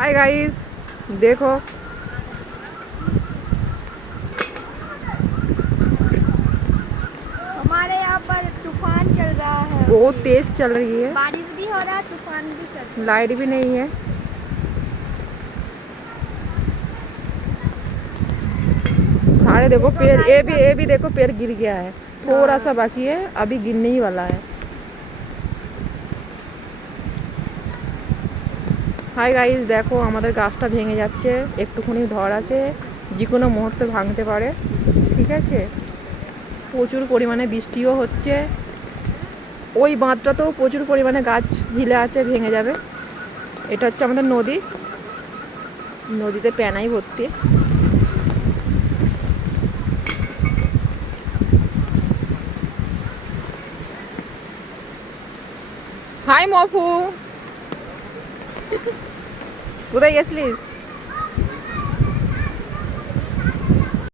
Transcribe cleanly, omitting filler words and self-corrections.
Hi guys, देखो हमारे यहाँ पर तूफान चल रहा है। बहुत तेज चल रही है, बारिश भी हो रहा है, तूफान भी चल रहा है। लाइट भी नहीं है। सारे देखो पेड़, ये भी देखो पेड़ गिर गया है। थोड़ा सा बाकी है, अभी गिरने ही वाला है। হাই গাইস, দেখো আমাদের গাছটা ভেঙে যাচ্ছে, একটুখানি ঝড় আছে, যে কোনো মুহূর্তে ভাঙতে পারে। ঠিক আছে, প্রচুর পরিমাণে বৃষ্টিও হচ্ছে। ওই বাঁধটাতেও প্রচুর পরিমাণে গাছ হিলে আছে, ভেঙে যাবে। এটা হচ্ছে আমাদের নদী, নদীতে প্যানাই ভর্তি। হাই মফু, কোথায় গেছিলিস?